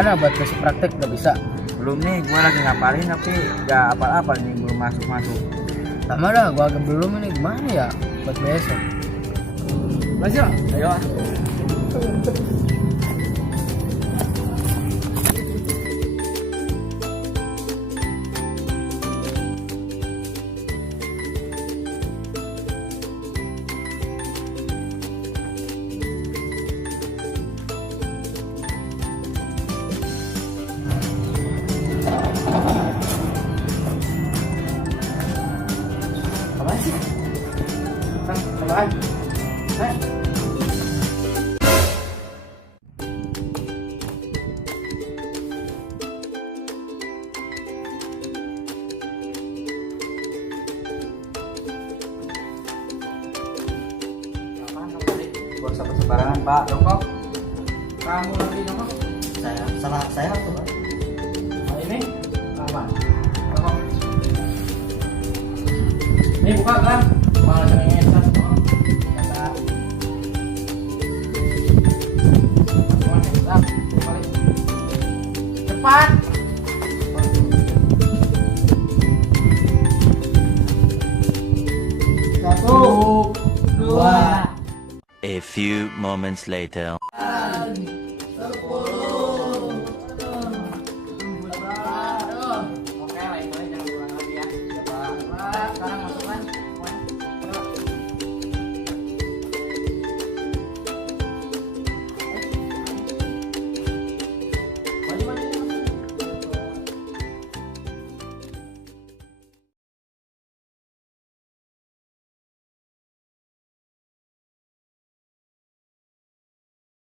Gimana buat besok praktek udah bisa? Belum nih, gue lagi ngapalin tapi gak apal-apal nih, belum masuk-masuk. Sama dah, gua agak belum ini gimana ya buat besok. Masuk, ayo. Apa sih? Apaan? Buat sebarangan Pak. Jongkok. Kamu lagi jongkok? Saya tuh Pak. Ini apa? Jongkok. Ini buka kan? Malah senengnya kan? Kata. Cepat. Satu, dua. A few moments later. 10,